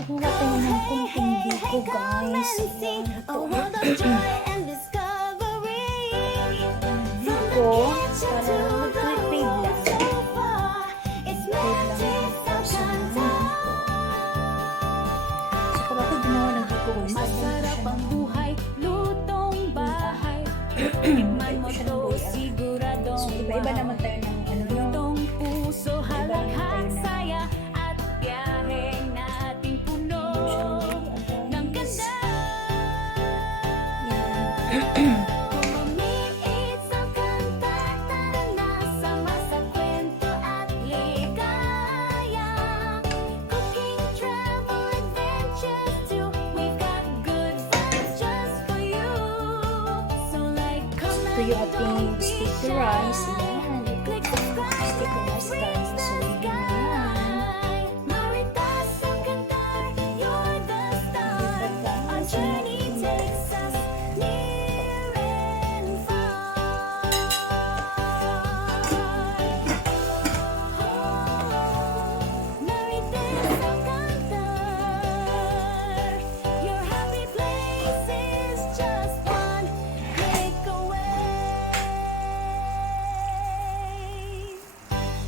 Kumuha tayo ng kunting biko, guys. Ayan, ito. Biko, para mag-crave lang. Crave lang yung person. So, kung ako ginawa ng biko, guys, Masarap ang buhay, lutong bahay. Tikman mo to, siguradong so, iba-iba naman tayo ng ano, lutong puso, halakhak, tayo na- saya at biyahe nating puno ng ganda. Kung umiit sa kanta, tara na sama sa kwento at ligaya. Cooking, travel, adventures too. We've got good vibes just for you. So like, come ito yung ating sticky rice. Ayan. click subscribe. Sticky rice, guys. So, yun na yan. Maritas ang Qatar, you're the star. Our journey takes us near and far. Maritas ang Qatar, your happy place is just one click away.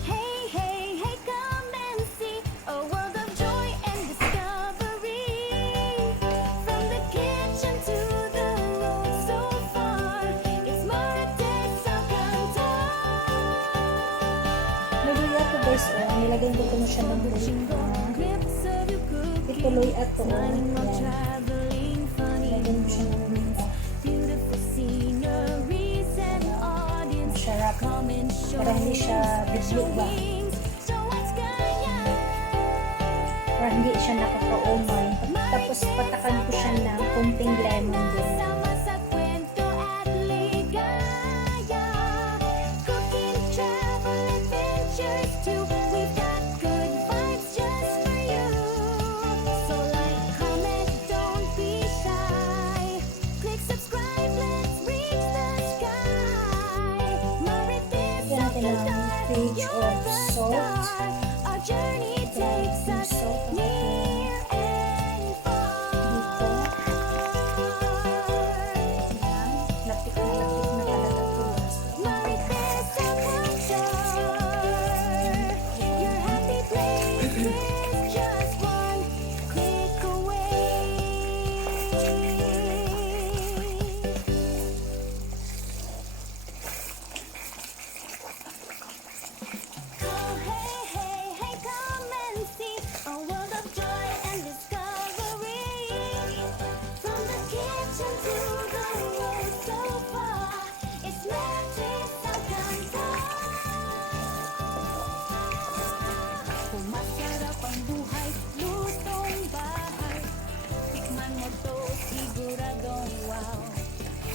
Hey, hey, hey, come and see a world of joy and discovery. From the kitchen to the road so far, it's Marites ang Qatar. Naluya ko, guys. Nilagay ko mo siya ng Clips of your cooking, ituloy ato. smiling while Ayan. traveling, funny Nilagay mo siya ng beautiful sceneries and audience. masarap. Come and show Para hindi siya biglo ba? wings. So what's kaya? Para hindi siya nakakaumay. Tapos patakan ko siya ng kunting lemon din. Sama sa kwento at ligaya. Cooking, travel, adventures too. We've got good vibes just for you. So like, comment, don't be shy. Click subscribe, let's reach the sky. Marites Lagyan ang natin ng Qatar, pinch you're of the salt. star. Our journey takes us Salt. near and Dito. Ayan. Lapit na talaga ito. Marites ang Qatar, your happy place is just one click away. Oh, hey, hey, hey, come and see a world of joy and discovery. From the kitchen to the road so far, it's Marites ang Qatar. Kung masarap ang buhay, lutong bahay. Tikman mo to, siguradong wow.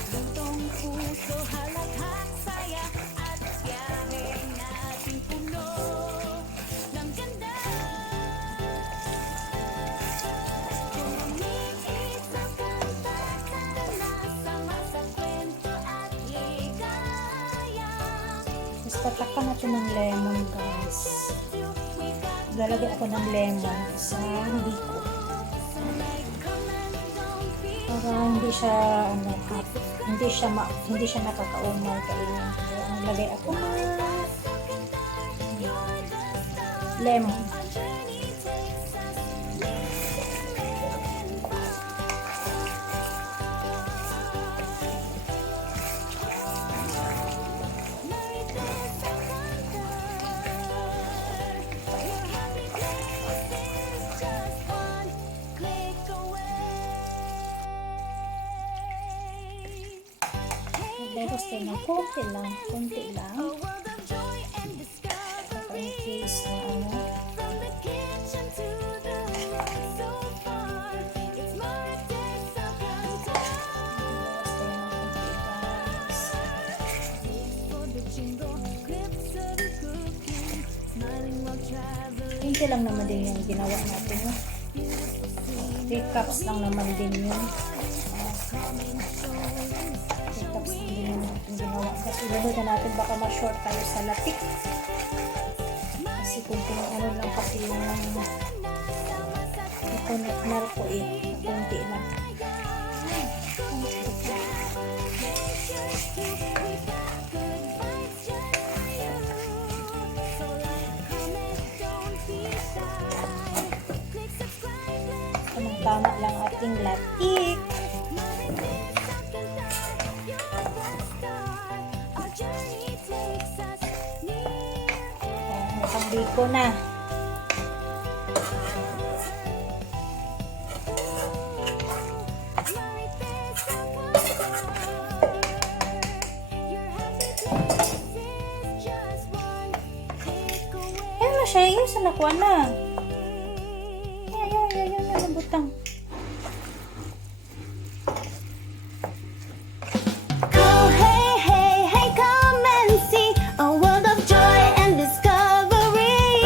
Lutong puso, halakhak, saya at biyahe nating puno ng ganda. Kung umiit sa kanta, tara na sama sa kwento at ligaya. Tapos patakan natin ng lemon, guys. Lalagay ako ng lemon sa biko. Para hindi siya ano, hindi siya nakakaumay kainin. Kaya naglagay ako ng lemon. Tapos tayo ng konti lang. Saka yung case na ano. From the kitchen to the road so far, it's Marites ang Qatar. Tapos tayo ng konti, guys. For the jingle, clips of the cooking, smiling while traveling. Konti lang naman din yung ginawa natin. No? 3 cups lang naman din yun. 3 cups lang din yung ginawa. Kasi ilunod na natin baka ma-short tayo sa lapik. Kasi kunting ano lang kasi yung Coconut milk ko eh. Kunti lang. Tamang-tama lang ating latik. Nakabiko na. Ayun na siya. Ayun sa nakuha na. Ayun na nabutang. Oh, hey, hey, hey, come and see a world of joy and discovery.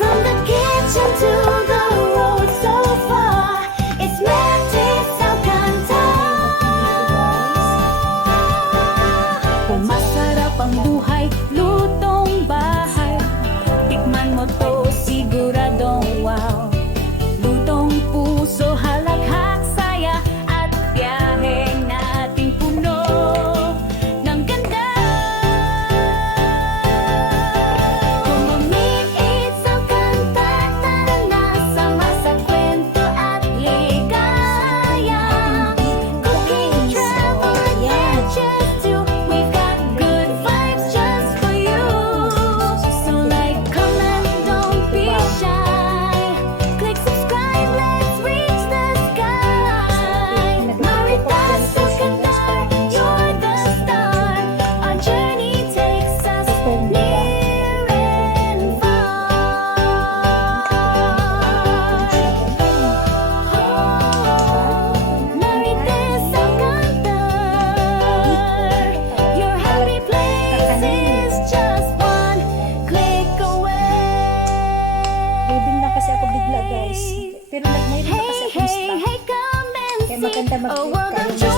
From the kitchen to the road so far, it's Metis Alcantara. Kung masarap ang buhay, lutong bahay, tikman mo to siguradong wow. Lutong puso, halakhak, saya at biyahe nating puno ng ganda. Tumamig, it's Alcantara, tara na, sama sa kwento at ligaya. Cooking, travel, adventures too, we've got good vibes just for you. So like, come and don't be shy. Click subscribe, let's reach the sky. Maritas Alcantara, you're the star. Our journey takes us near and far. Maritas Alcantara, your happy place is just one click away. Bibing na kasi ako bigla guys. Pero mayroon na kasi Hey, akong hey, stock. hey, come and Kaya see maganda a world of mag-click joy